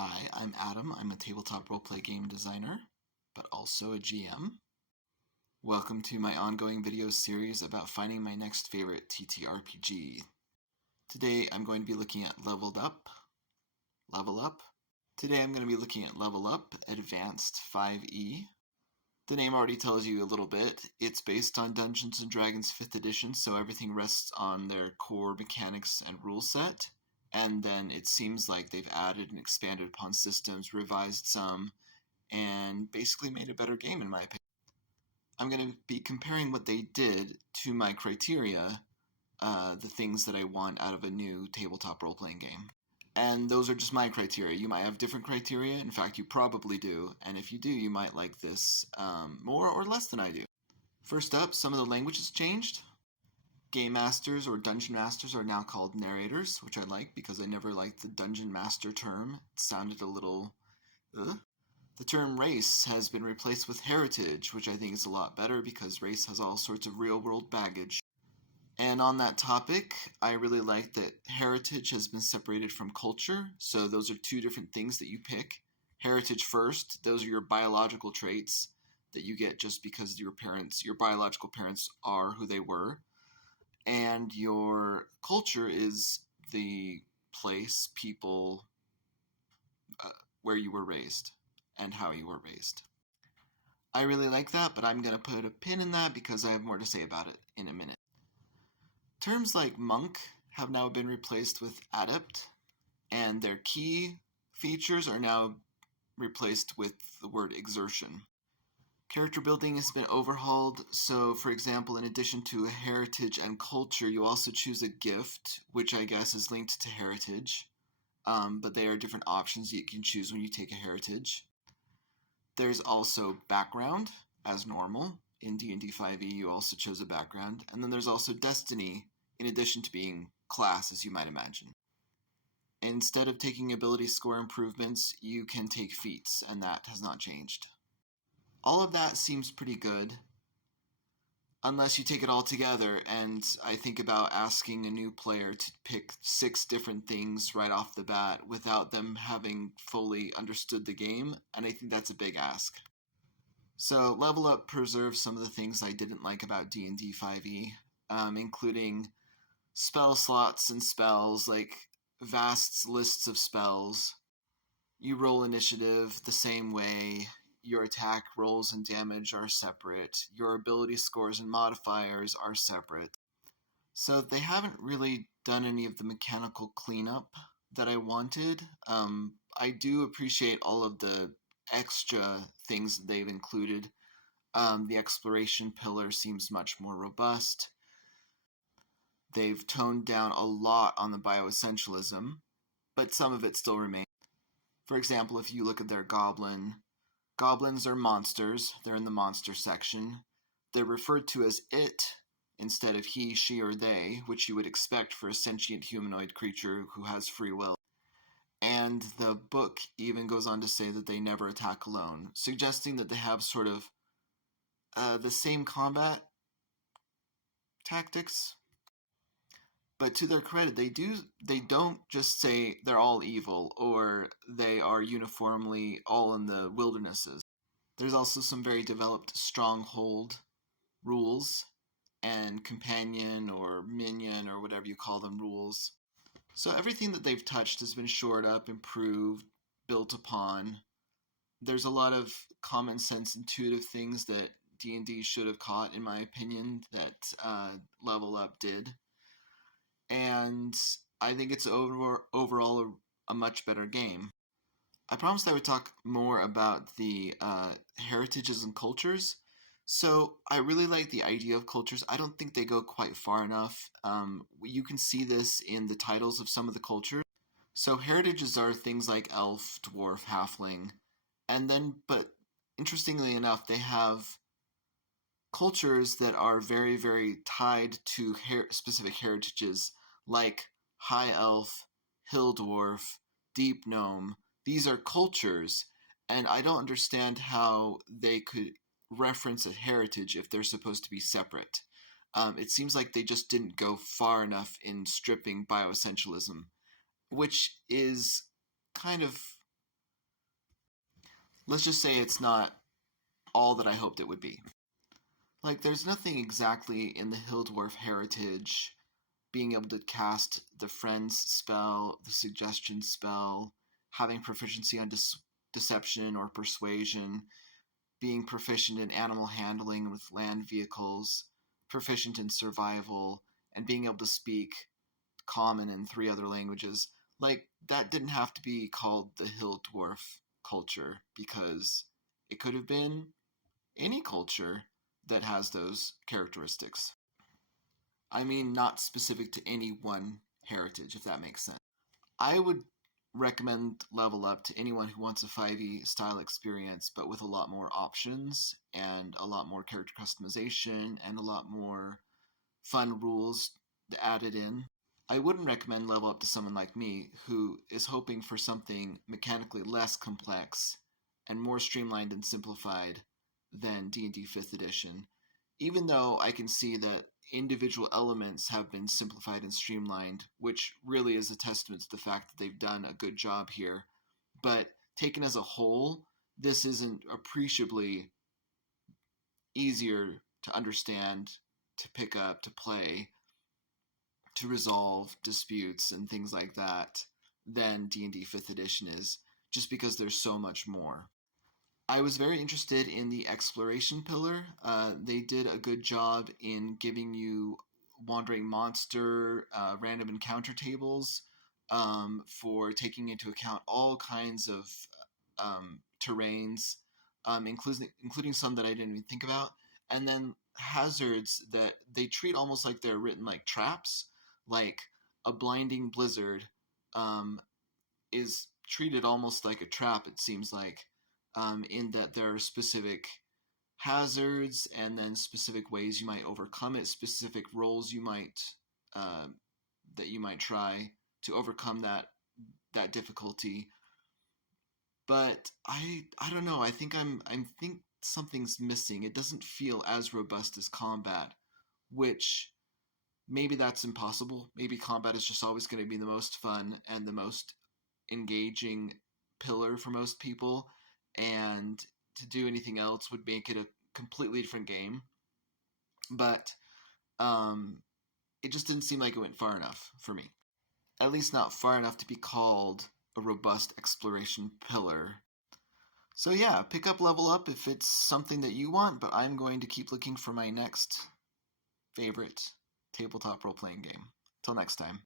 Hi, I'm Adam. I'm a tabletop roleplay game designer, but also a GM. Welcome to my ongoing video series about finding my next favorite TTRPG. Today I'm going to be looking at Level Up. Today I'm going to be looking at Level Up Advanced 5e. The name already tells you a little bit. It's based on Dungeons & Dragons 5th edition, so everything rests on their core mechanics and rule set. And then it seems like they've added and expanded upon systems, revised some, and basically made a better game in my opinion. I'm going to be comparing what they did to my criteria, the things that I want out of a new tabletop role-playing game. And those are just my criteria. You might have different criteria. In fact, you probably do. And if you do, you might like this more or less than I do. First up, some of the language has changed. Game masters or dungeon masters are now called narrators, which I like because I never liked the dungeon master term. It sounded a little... The term race has been replaced with heritage, which I think is a lot better because race has all sorts of real-world baggage. And on that topic, I really like that heritage has been separated from culture, so those are two different things that you pick. Heritage first, those are your biological traits that you get just because your biological parents are who they were. And your culture is the place, people, where you were raised and how you were raised. I really like that, but I'm going to put a pin in that because I have more to say about it in a minute. Terms like monk have now been replaced with adept, and their key features are now replaced with the word exertion. Character building has been overhauled, so for example, in addition to a heritage and culture, you also choose a gift, which I guess is linked to heritage, but they are different options you can choose when you take a heritage. There's also background, as normal. In D&D 5e, you also chose a background. And then there's also destiny, in addition to being class, as you might imagine. Instead of taking ability score improvements, you can take feats, and that has not changed. All of that seems pretty good, unless you take it all together, and I think about asking a new player to pick 6 different things right off the bat without them having fully understood the game, and I think that's a big ask. So Level Up preserves some of the things I didn't like about D&D 5e, including spell slots and spells, like vast lists of spells. You roll initiative the same way. Your attack rolls and damage are separate. Your ability scores and modifiers are separate. So they haven't really done any of the mechanical cleanup that I wanted. I do appreciate all of the extra things that they've included. The exploration pillar seems much more robust. They've toned down a lot on the bioessentialism, but some of it still remains. For example, if you look at their goblins are monsters. They're in the monster section. They're referred to as it instead of he, she, or they, which you would expect for a sentient humanoid creature who has free will. And the book even goes on to say that they never attack alone, suggesting that they have sort of the same combat tactics. But to their credit, they don't just say they're all evil or they are uniformly all in the wildernesses. There's also some very developed stronghold rules and companion or minion or whatever you call them rules. So everything that they've touched has been shored up, improved, built upon. There's a lot of common sense, intuitive things that D&D should have caught, in my opinion, that Level Up did. And I think it's overall a much better game. I promised I would talk more about the heritages and cultures. So I really like the idea of cultures. I don't think they go quite far enough. You can see this in the titles of some of the cultures. So heritages are things like elf, dwarf, halfling. And then, but interestingly enough, they have cultures that are very, very tied to specific heritages, like high elf, hill dwarf, deep gnome. These are cultures, and I don't understand how they could reference a heritage if they're supposed to be separate. It seems like they just didn't go far enough in stripping bioessentialism, which is kind of let's just say it's not all that I hoped it would be. Like, there's nothing exactly in the Hill Dwarf heritage, being able to cast the Friends spell, the Suggestion spell, having proficiency on deception or persuasion, being proficient in animal handling with land vehicles, proficient in survival, and being able to speak common in 3 other languages. Like, that didn't have to be called the Hill Dwarf culture, because it could have been any culture that has those characteristics. I mean, not specific to any one heritage, if that makes sense. I would recommend Level Up to anyone who wants a 5e style experience, but with a lot more options and a lot more character customization and a lot more fun rules added in. I wouldn't recommend Level Up to someone like me who is hoping for something mechanically less complex and more streamlined and simplified than D&D 5th edition, even though I can see that individual elements have been simplified and streamlined, which really is a testament to the fact that they've done a good job here. But taken as a whole, this isn't appreciably easier to understand, to pick up, to play, to resolve disputes and things like that than D&D 5th edition is, just because there's so much more. I was very interested in the exploration pillar. They did a good job in giving you wandering monster random encounter tables for taking into account all kinds of terrains, including some that I didn't even think about, and then hazards that they treat almost like they're written like traps, like a blinding blizzard is treated almost like a trap, it seems like, in that there are specific hazards and then specific ways you might overcome it, specific roles you might that you might try to overcome that difficulty. But I don't know. I think something's missing. It doesn't feel as robust as combat, which maybe that's impossible. Maybe combat is just always going to be the most fun and the most engaging pillar for most people, and to do anything else would make it a completely different game. But it just didn't seem like it went far enough for me. At least not far enough to be called a robust exploration pillar. So yeah, pick up Level Up if it's something that you want, but I'm going to keep looking for my next favorite tabletop role-playing game. Till next time.